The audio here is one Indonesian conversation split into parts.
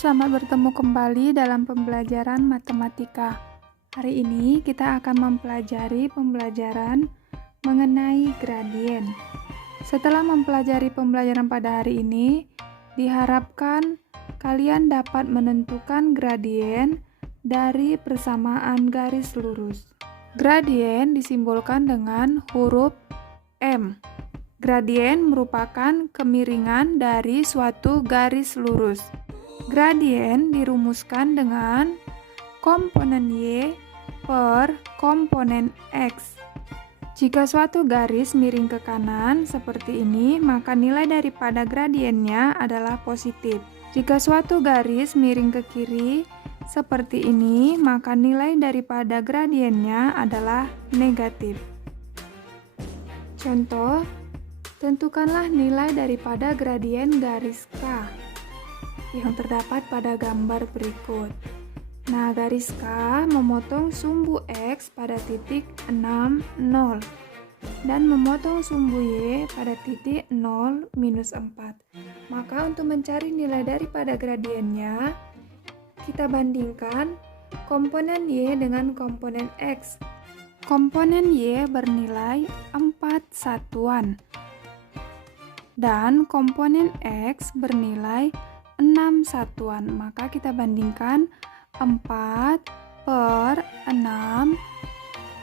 selamat bertemu kembali dalam pembelajaran matematika. Hari ini kita akan mempelajari pembelajaran mengenai gradien. Setelah mempelajari pembelajaran pada hari ini, diharapkan kalian dapat menentukan gradien dari persamaan garis lurus. Gradien disimbolkan dengan huruf M. Gradien merupakan kemiringan dari suatu garis lurus. Gradien dirumuskan dengan komponen Y per komponen X. Jika suatu garis miring ke kanan seperti ini, maka nilai daripada gradiennya adalah positif. Jika suatu garis miring ke kiri seperti ini, maka nilai daripada gradiennya adalah negatif. Contoh, tentukanlah nilai daripada gradien garis K yang terdapat pada gambar berikut. Nah, garis K memotong sumbu X pada titik 6, 0 dan memotong sumbu Y pada titik 0, minus 4. Maka untuk mencari nilai daripada gradiennya, kita bandingkan komponen Y dengan komponen X. Komponen Y bernilai 4 satuan dan komponen X bernilai 6 satuan. Maka kita bandingkan 4 per 6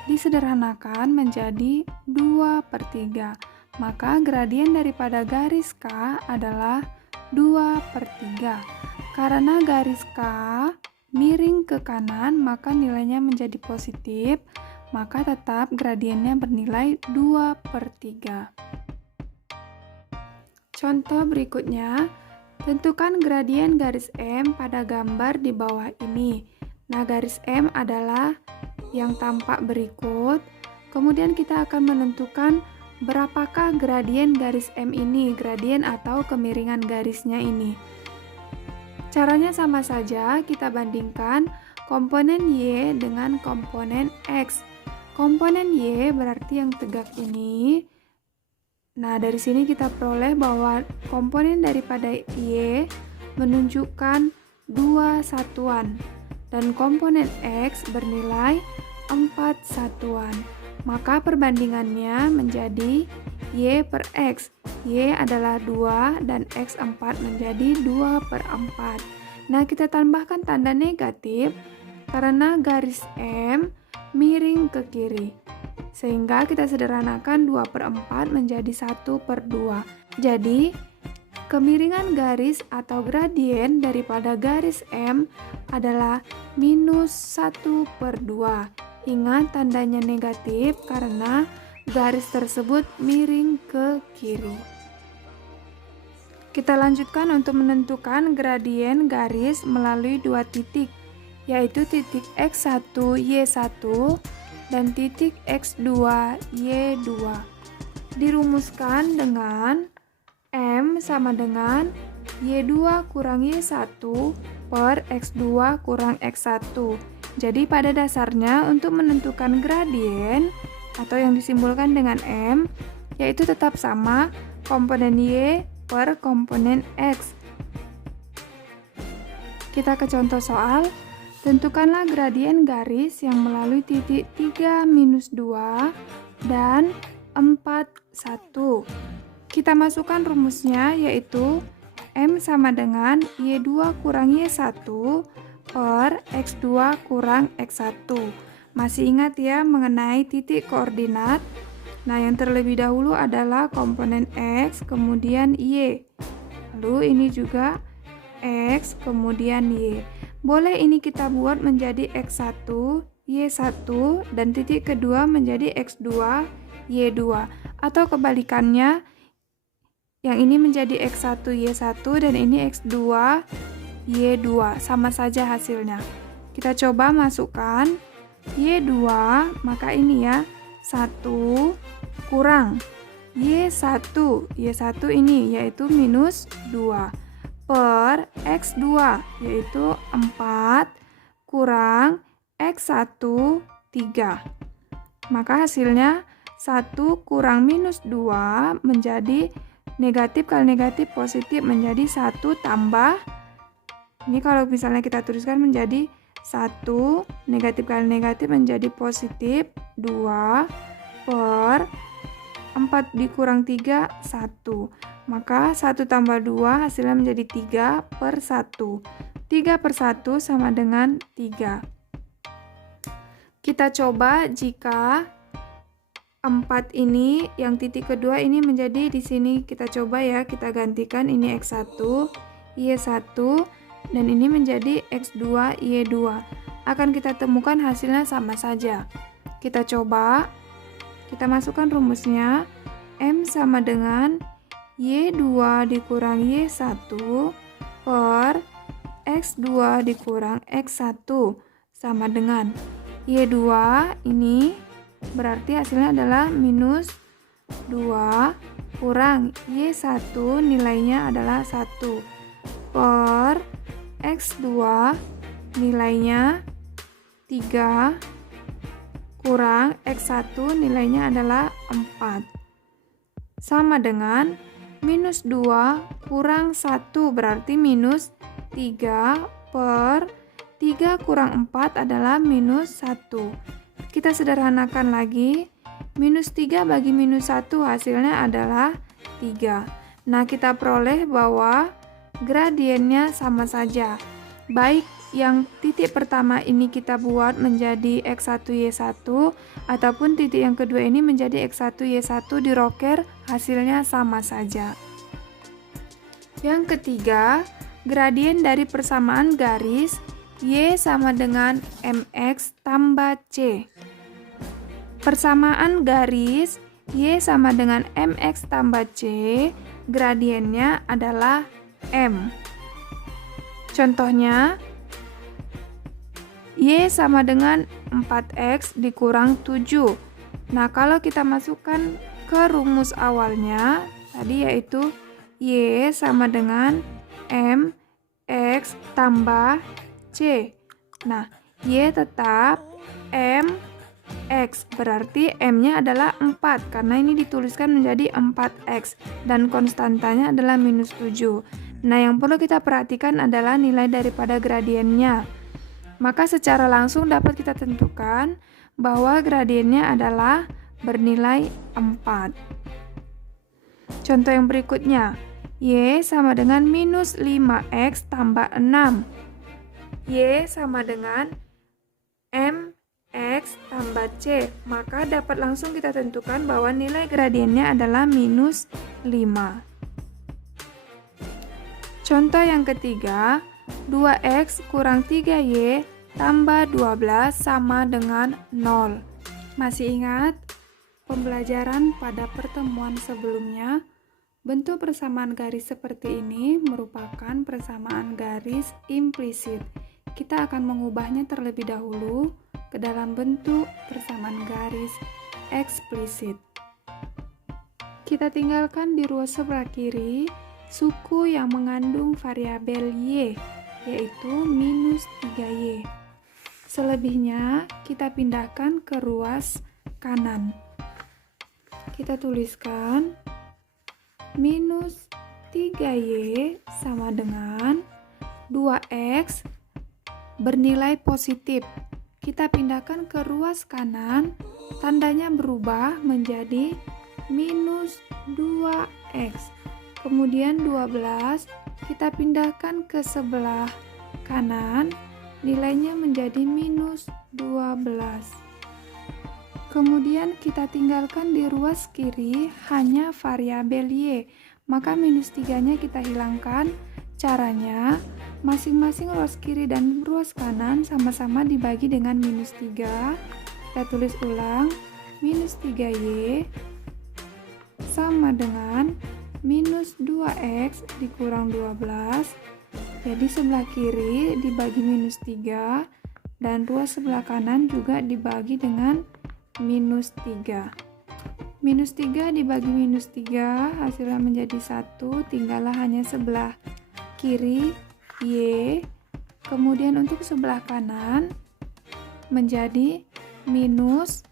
disederhanakan menjadi 2/3. Maka gradien daripada garis K adalah 2/3. Karena garis K miring ke kanan, maka nilainya menjadi positif, maka tetap gradiennya bernilai 2/3. Contoh berikutnya, tentukan gradien garis M pada gambar di bawah ini. Nah, garis M adalah yang tampak berikut. Kemudian kita akan menentukan berapakah gradien garis M ini, gradien atau kemiringan garisnya ini. Caranya sama saja, kita bandingkan komponen Y dengan komponen X. Komponen Y berarti yang tegak ini. Nah, dari sini kita peroleh bahwa komponen daripada Y menunjukkan 2 satuan dan komponen X bernilai 4 satuan. Maka perbandingannya menjadi Y per X. Y adalah 2 dan X 4 menjadi 2/4. Nah, kita tambahkan tanda negatif karena garis M miring ke kiri. Sehingga kita sederhanakan 2/4 menjadi 1/2. Jadi, kemiringan garis atau gradien daripada garis M adalah minus 1/2. Ingat tandanya negatif karena garis tersebut miring ke kiri. Kita lanjutkan untuk menentukan gradien garis melalui 2 titik, yaitu titik X1, Y1 dan titik X2, Y2. Dirumuskan dengan M sama dengan Y2 kurang Y1 per X2 kurang X1. Jadi pada dasarnya untuk menentukan gradien atau yang disimbolkan dengan M, yaitu tetap sama komponen Y per komponen X. Kita ke contoh soal. Tentukanlah gradien garis yang melalui titik 3, minus 2 dan 4, 1. Kita masukkan rumusnya, yaitu M sama dengan Y2 kurang Y1 per X2 kurang X1. Masih ingat ya mengenai titik koordinat? Nah, yang terlebih dahulu adalah komponen X, kemudian Y. Lalu ini juga X, kemudian Y. Boleh ini kita buat menjadi X1, Y1, dan titik kedua menjadi X2, Y2. Atau kebalikannya, yang ini menjadi X1, Y1, dan ini X2, Y2. Sama saja hasilnya. Kita coba masukkan Y2, maka ini ya, 1 kurang Y1. Y1 ini yaitu minus 2. Per X2 yaitu 4 kurang X1 3. Maka hasilnya 1 kurang minus 2 menjadi negatif kali negatif positif menjadi 1 tambah Ini kalau misalnya kita tuliskan menjadi 1, negatif kali negatif menjadi positif 2 per 4 dikurang 3, 1. Maka 1 tambah 2 hasilnya menjadi 3 per 1. 3 per 1 sama dengan 3. Kita coba jika 4 ini, yang titik kedua ini menjadi di sini, kita coba ya, kita gantikan ini X1, Y1, dan ini menjadi X2, Y2. Akan kita temukan hasilnya sama saja. Kita coba, kita masukkan rumusnya, M sama dengan Y2 dikurang Y1 per X2 dikurang X1 sama dengan Y2 ini berarti hasilnya adalah minus 2 kurang Y1 nilainya adalah 1 per X2 nilainya 3 kurang X1 nilainya adalah 4 sama dengan minus 2 kurang 1 berarti minus 3 per 3 kurang 4 adalah minus 1. Kita sederhanakan lagi, minus 3 bagi minus 1 hasilnya adalah 3. Nah, kita peroleh bahwa gradiennya sama saja. Baik yang titik pertama ini kita buat menjadi X1, Y1, ataupun titik yang kedua ini menjadi X1, Y1 diroker, hasilnya sama saja. Yang ketiga, gradien dari persamaan garis Y sama dengan MX tambah C. Persamaan garis Y sama dengan MX tambah C, gradiennya adalah M. Contohnya, Y sama dengan 4X dikurang 7. Nah, kalau kita masukkan ke rumus awalnya, tadi yaitu Y sama dengan MX tambah C. Nah, Y tetap MX, berarti M-nya adalah 4, karena ini dituliskan menjadi 4X, dan konstantanya adalah minus 7. Nah, yang perlu kita perhatikan adalah nilai daripada gradiennya. Maka secara langsung dapat kita tentukan bahwa gradiennya adalah bernilai 4. Contoh yang berikutnya, Y sama dengan minus 5X tambah 6. Y sama dengan MX tambah C. Maka dapat langsung kita tentukan bahwa nilai gradiennya adalah minus 5. Contoh yang ketiga, 2X kurang 3Y tambah 12 sama dengan 0. Masih ingat pembelajaran pada pertemuan sebelumnya? Bentuk persamaan garis seperti ini merupakan persamaan garis implisit. Kita akan mengubahnya terlebih dahulu ke dalam bentuk persamaan garis eksplisit. Kita tinggalkan di ruas sebelah kiri suku yang mengandung variabel Y, yaitu minus 3Y. Selebihnya kita pindahkan ke ruas kanan. Kita tuliskan minus 3Y sama dengan 2X bernilai positif. Kita pindahkan ke ruas kanan, tandanya berubah menjadi minus 2X. Kemudian 12 kita pindahkan ke sebelah kanan, nilainya menjadi minus 12. Kemudian kita tinggalkan di ruas kiri hanya variabel Y, maka minus 3-nya kita hilangkan. Caranya, masing-masing ruas kiri dan ruas kanan sama-sama dibagi dengan minus 3. Kita tulis ulang, minus 3Y sama dengan minus 2X dikurang 12. Jadi sebelah kiri dibagi minus 3 dan ruas sebelah kanan juga dibagi dengan minus 3. Minus 3 dibagi minus 3 hasilnya menjadi 1, tinggallah hanya sebelah kiri Y. Kemudian untuk sebelah kanan menjadi minus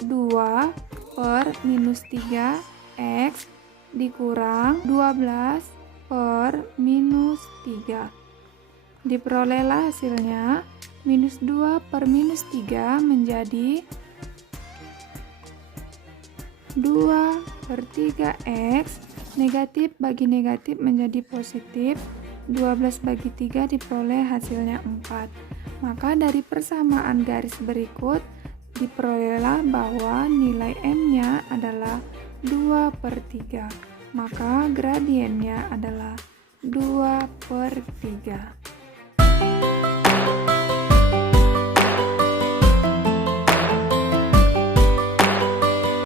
2 per minus 3X dikurang 12 per minus 3. Diperolehlah hasilnya minus 2 per minus 3 menjadi 2 per 3x, negatif bagi negatif menjadi positif, 12 bagi 3 diperoleh hasilnya 4. Maka dari persamaan garis berikut diperolehlah bahwa nilai M-nya adalah 2 per 3. Maka gradiennya adalah 2 per 3.